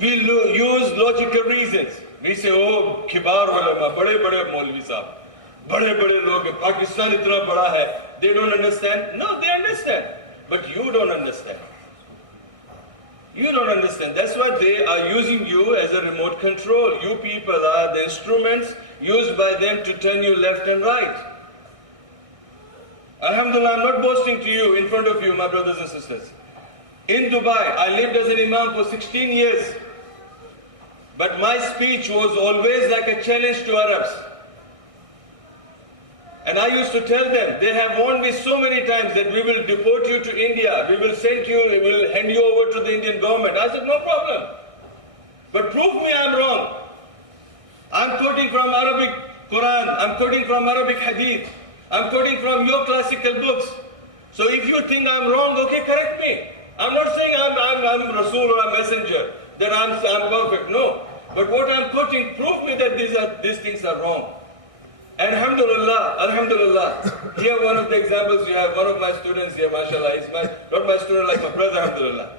We use logical reasons. We say, oh, kibar ulama, bade Maulvi Sahib, bade log, Pakistan itna bada hai. They don't understand? No, they understand. But you don't understand. You don't understand. That's why they are using you as a remote control. You people are the instruments used by them to turn you left and right. Alhamdulillah, I'm not boasting to you in front of you, my brothers and sisters. In Dubai, I lived as an imam for 16 years. But my speech was always like a challenge to Arabs. And I used to tell them, they have warned me so many times that we will deport you to India, we will send you, we will hand you over to the Indian government. I said, no problem. But prove me I'm wrong. I'm quoting from Arabic Quran, I'm quoting from Arabic Hadith, I'm quoting from your classical books. So if you think I'm wrong, okay, correct me. I'm not saying I'm Rasul or a messenger, that I'm perfect, no. But what I'm quoting, prove me that these things are wrong. And alhamdulillah, here one of the examples you have, one of my students here, mashallah, he's not my student, like my brother, alhamdulillah.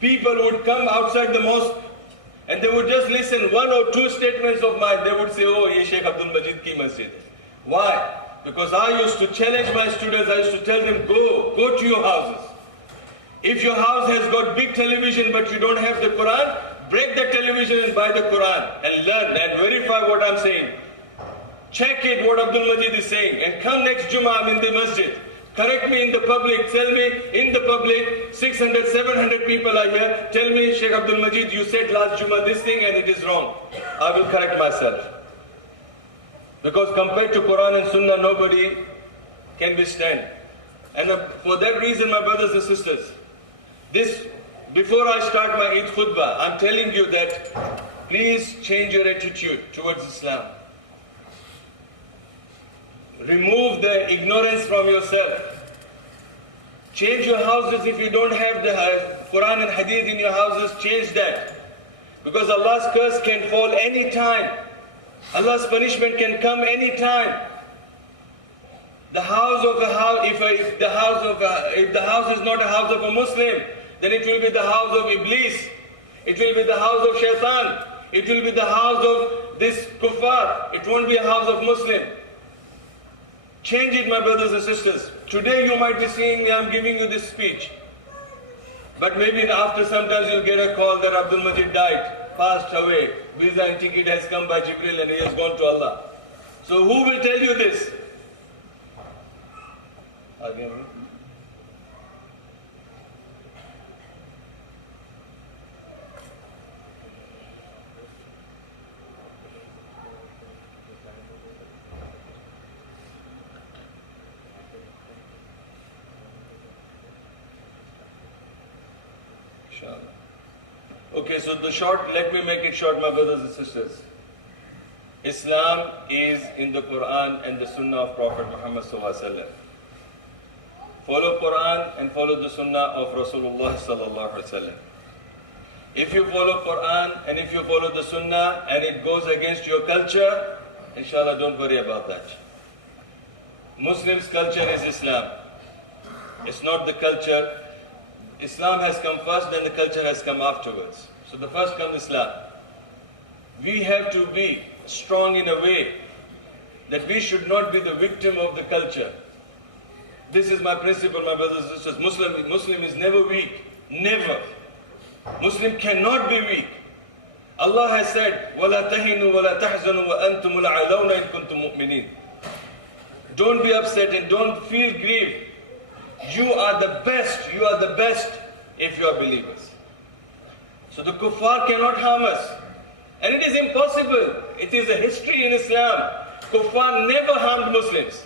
People would come outside the mosque and they would just listen one or two statements of mine. They would say, oh, ye Sheikh Abdul Majid ki masjid. Why? Because I used to challenge my students, I used to tell them, go to your houses. If your house has got big television but you don't have the Quran, break the television and buy the Quran and learn and verify what I'm saying. Check it what Abdul Majid is saying and come next Jummah, I'm in the masjid. Correct me in the public, tell me in the public, 600, 700 people are here, tell me, Sheikh Abdul Majid, you said last Jummah this thing and it is wrong. I will correct myself. Because compared to Quran and Sunnah, nobody can withstand. And for that reason, my brothers and sisters, before I start my Eid khutbah, I'm telling you that please change your attitude towards Islam. Remove the ignorance from yourself. Change your houses. If you don't have the Quran and Hadith in your houses, change that. Because Allah's curse can fall any time. Allah's punishment can come any time. The house of a house, if the house is not a house of a Muslim, then it will be the house of Iblis. It will be the house of Shaitan. It will be the house of this kuffar. It won't be a house of Muslim. Change it, my brothers and sisters. Today you might be seeing me, I'm giving you this speech. But maybe after sometimes you'll get a call that Abdul Majid died, passed away. Visa and ticket has come by Jibril and he has gone to Allah. So who will tell you this? Okay, so let me make it short, my brothers and sisters. Islam is in the Quran and the Sunnah of Prophet Muhammad Sallallahu Alaihi Wasallam. Follow Quran and follow the Sunnah of Rasulullah Sallallahu Alaihi Wasallam. If you follow Quran and if you follow the Sunnah and it goes against your culture, inshallah, don't worry about that. Muslims' culture is Islam. It's not the culture. Islam has come first, then the culture has come afterwards. So the first comes Islam. We have to be strong in a way that we should not be the victim of the culture. This is my principle, my brothers and sisters. Muslim is never weak. Never. Muslim cannot be weak. Allah has said, وَلَا تَهِنُوا وَلَا تَحْزَنُوا وَأَنْتُمُ الْأَعْلَوْنَ إِن كُنْتُم مُؤْمِنِينَ. Don't be upset and don't feel grieved. You are the best if you are believers. So the kuffar cannot harm us. And it is impossible. It is a history in Islam. Kuffar never harmed Muslims.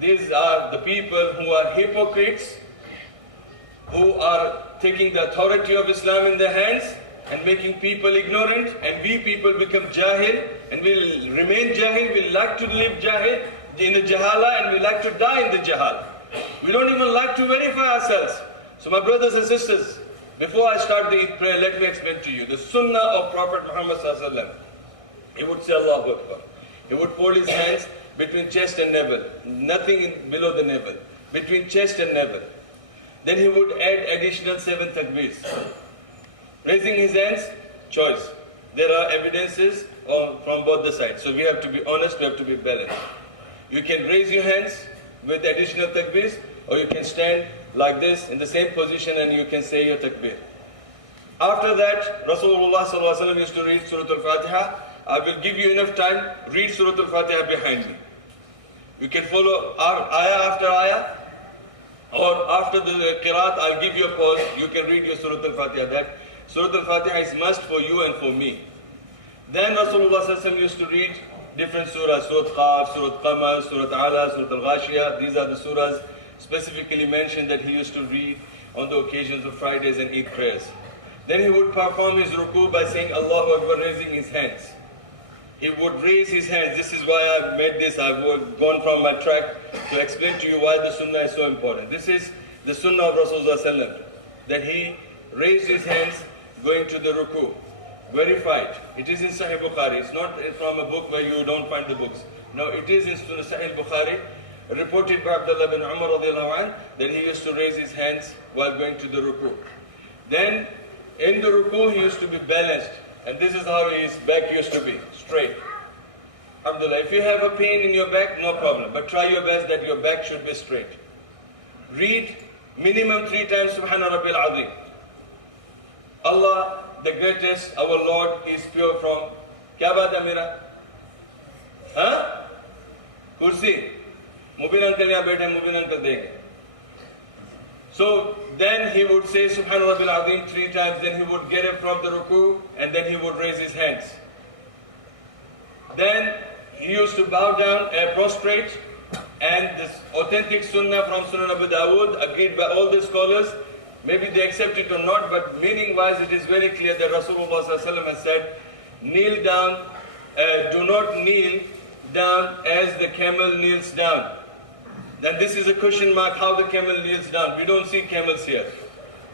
These are the people who are hypocrites, who are taking the authority of Islam in their hands and making people ignorant, and we people become jahil, and we'll remain jahil, we'll like to live jahil in the jahala, and we like to die in the jahal. We don't even like to verify ourselves. So my brothers and sisters, before I start the Eid prayer, let me explain to you the sunnah of Prophet Muhammad Sallallahu Alaihi Wasallam. He would say Allahu Akbar. He would fold his hands between chest and navel, nothing below the navel, between chest and navel. Then he would add additional 7 takbeers. Raising his hands, choice. There are evidences from both the sides. So we have to be honest, we have to be balanced. You can raise your hands with additional takbir, or you can stand like this in the same position and you can say your takbir. After that, Rasulullah ﷺ used to read Surah Al-Fatiha. I will give you enough time, read Surah Al-Fatiha behind me. You can follow ayah after ayah, or after the qiraat, I'll give you a pause, you can read your Surah Al-Fatiha. That Surah Al-Fatiha is must for you and for me. Then Rasulullah ﷺ used to read different surahs, Surah Qaf, Surah Qamar, Surah Ala, Surah Al-Ghashiyah. These are the surahs specifically mentioned that he used to read on the occasions of Fridays and Eid prayers. Then he would perform his ruku by saying Allahu Akbar, raising his hands. He would raise his hands. This is why I've made this. I've gone from my track to explain to you why the sunnah is so important. This is the sunnah of Rasulullah, that he raised his hands going to the ruku. Verified. It is in Sahih Bukhari. It's not from a book where you don't find the books. No, it is in Sahih Bukhari, reported by Abdullah bin Umar radiallahu anh, that he used to raise his hands while going to the ruku. Then in the ruku he used to be balanced, and this is how his back used to be, straight. Alhamdulillah, if you have a pain in your back, no problem, but try your best that your back should be straight. Read minimum 3 times Subhana Rabbil Azim. Allah, the greatest, our Lord, is pure from. Kya baat hai mera? Huh? Kursi. Mubin uncle yahan baithe, Mubin uncle denge. So then he would say Subhana Rabbil Azim 3 times, then he would get up from the ruku, and then he would raise his hands. Then he used to bow down and prostrate, and this authentic sunnah from Sunan Abu Dawood, agreed by all the scholars, maybe they accept it or not, but meaning-wise it is very clear that Rasulullah ﷺ has said, kneel down, do not kneel down as the camel kneels down. Then this is a question mark, how the camel kneels down. We don't see camels here.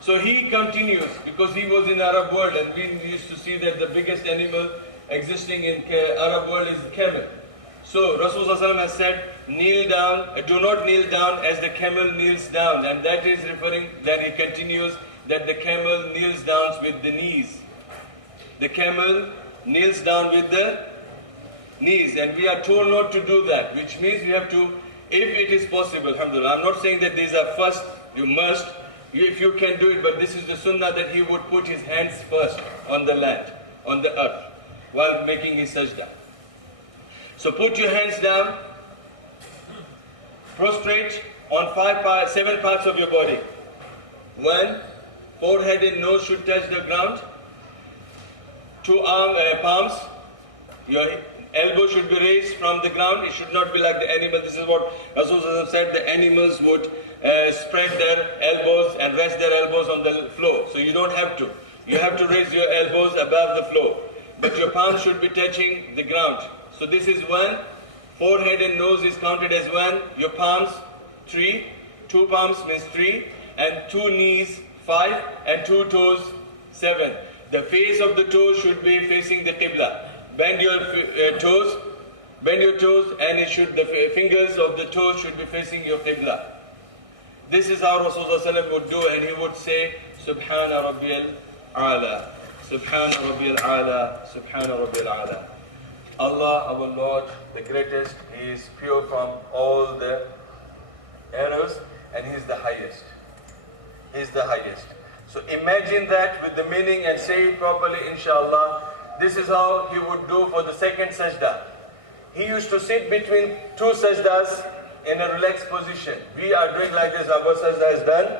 So he continues, because he was in Arab world, and we used to see that the biggest animal existing in Arab world is the camel. So Rasulullah ﷺ has said, kneel down, do not kneel down as the camel kneels down. And that is referring, that he continues, that the camel kneels down with the knees. The camel kneels down with the knees. And we are told not to do that, which means we have to, if it is possible, alhamdulillah. I'm not saying that these are first, you must, if you can do it, but this is the sunnah that he would put his hands first on the land, on the earth, while making his sajda. So put your hands down, prostrate on 7 parts of your body. 1, forehead and nose should touch the ground. 2 palms, your elbow should be raised from the ground. It should not be like the animal. This is what Rasulullah said, the animals would spread their elbows and rest their elbows on the floor. So you don't have to. You have to raise your elbows above the floor. But your palms should be touching the ground. So this is 1, forehead and nose is counted as 1, your palms 3, 2 palms means 3, and 2 knees 5, and 2 toes 7. The face of the toes should be facing the Qibla. Bend your toes, and the fingers of the toes should be facing your Qibla. This is how Rasulullah ﷺ would do, and he would say, Subhana Rabbiyal Ala, Subhana Rabbiyal Ala, Subhana Rabbiyal Ala. Allah, our Lord, the greatest, He is pure from all the errors, and He is the highest. He is the highest. So imagine that with the meaning and say it properly, inshallah. This is how he would do for the second sajda. He used to sit between 2 sajdas in a relaxed position. We are doing like this, our sajda is done,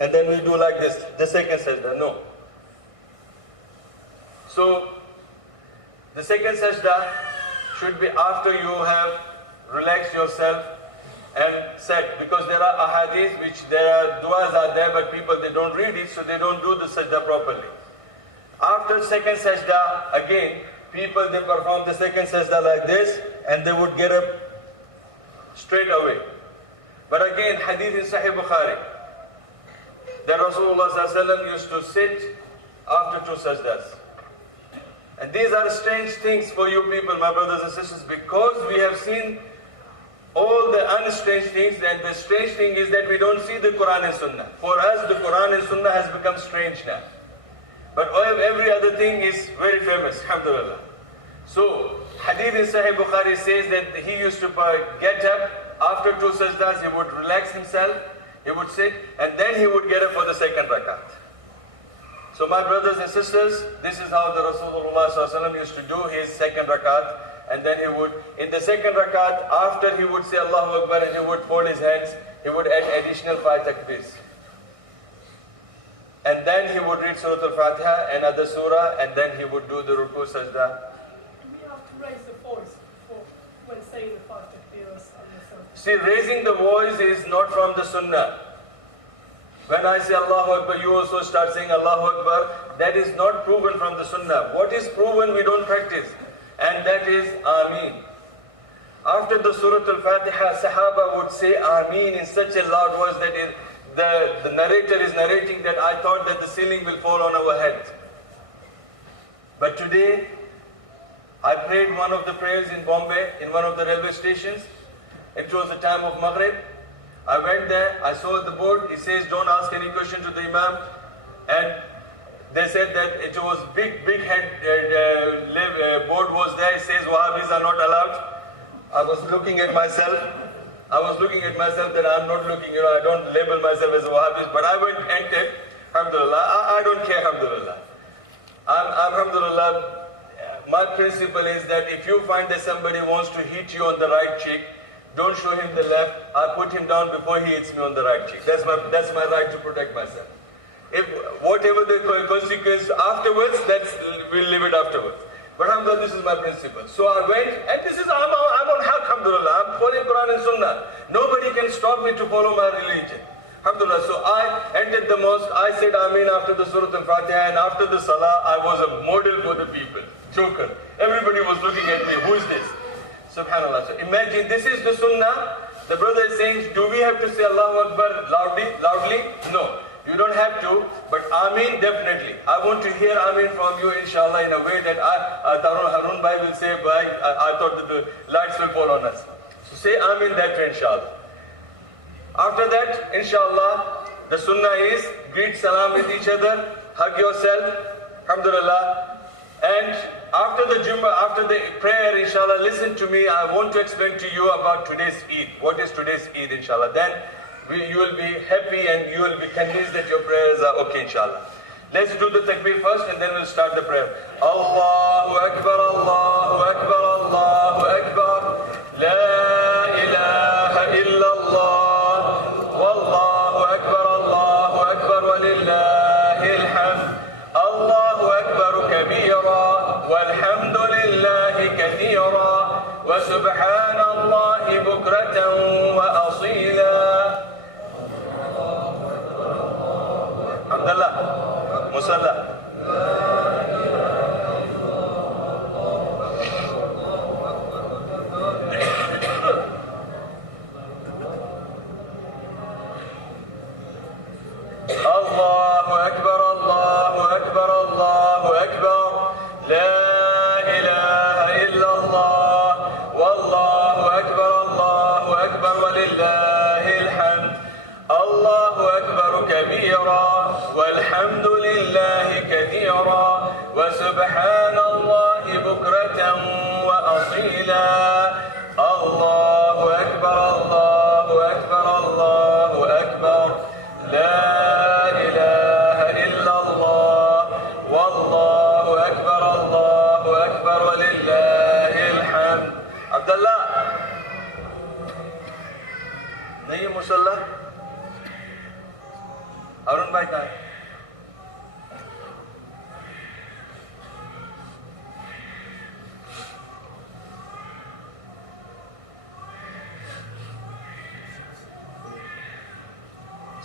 and then we do like this, the second sajda. No. So the second sajda should be after you have relaxed yourself and sat, because there are ahadith which there are du'as are there, but people they don't read it, so they don't do the sajda properly. After second sajda, again, people they perform the second sajda like this, and they would get up straight away. But again, hadith in Sahih Bukhari, that Rasulullah ﷺ used to sit after 2 sajdas. And these are strange things for you people, my brothers and sisters, because we have seen all the unstrange things, and the strange thing is that we don't see the Quran and Sunnah. For us, the Quran and Sunnah has become strange now. But every other thing is very famous, alhamdulillah. So, hadith in Sahih Bukhari says that he used to get up after 2 sajdas, he would relax himself, he would sit, and then he would get up for the second rakat. So my brothers and sisters, this is how the Rasulullah ﷺ used to do his second rakat, and then he would, in the second rakat, after he would say Allahu Akbar and he would fold his hands, he would add additional 5 takbīrs. And then he would read Surah Al-Fatiha, another surah, and then he would do the ruku sajda. We have to raise the voice when saying the 5 takbīrs. See, raising the voice is not from the sunnah. When I say Allahu Akbar, you also start saying Allahu Akbar. That is not proven from the sunnah. What is proven, we don't practice. And that is Ameen. After the Surah Al-Fatiha, Sahaba would say Ameen in such a loud voice that the narrator is narrating that I thought that the ceiling will fall on our heads. But today, I prayed one of the prayers in Bombay, in one of the railway stations. It was the time of Maghrib. I went there, I saw the board, it says don't ask any question to the Imam. And they said that it was big head board was there, it says Wahhabis are not allowed. I was looking at myself that I'm not looking, I don't label myself as a Wahhabis, but I went and entered, alhamdulillah, I don't care, alhamdulillah. Alhamdulillah, my principle is that if you find that somebody wants to hit you on the right cheek, don't show him the left. I put him down before he hits me on the right cheek. That's my right to protect myself. If whatever the consequence afterwards, we'll leave it afterwards. But alhamdulillah, this is my principle. So I went, and this is I'm on haq, alhamdulillah. I'm following Quran and Sunnah. Nobody can stop me to follow my religion. Alhamdulillah. So I entered the mosque. I said Ameen after the Surah Al-Fatiha, and after the Salah, I was a model for the people. Joker. Everybody was looking at me. Who is this? Subhanallah. So imagine, this is the sunnah. The brother is saying, do we have to say Allahu Akbar loudly? No, you don't have to, but Ameen definitely. I want to hear Ameen from you, inshallah, in a way that Harun Bhai will say, I thought that the lights will fall on us. So say Ameen that way, inshallah. After that, inshallah, the sunnah is greet salam with each other, hug yourself, alhamdulillah, and after the prayer, inshallah, listen to me. I want to explain to you about today's Eid. What is today's Eid, inshallah? Then you will be happy and you will be convinced that your prayers are okay, inshallah. Let's do the takbir first and then we'll start the prayer. Allahu Akbar, Allahu Akbar, Allahu Akbar. La ilaha illallah. Wallahu Akbar, Allahu Akbar, walillahil hamd. Allahu Akbar kabira. والحمد لله كثيرا وسبحان الله بكرة وأصيلا. الحمد لله مصلى. الله أكبر الله أكبر الله أكبر. لا إله إلا الله والله أكبر الله أكبر ولله الحمد. الله أكبر كبيرا والحمد لله كثيرا وسبحان الله بكرة وأصيلا. الله أكبر الله أكبر الله أكبر. لا إله إلا الله والله أكبر الله أكبر ولله الحمد. Abdullah, नहीं है मुसल्ला? अरुण भाई कहाँ है?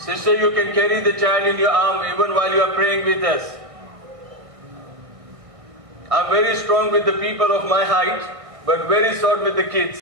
Sister, you can carry the child in your arm even while you are praying with us. I'm very strong with the people of my height, but very short with the kids.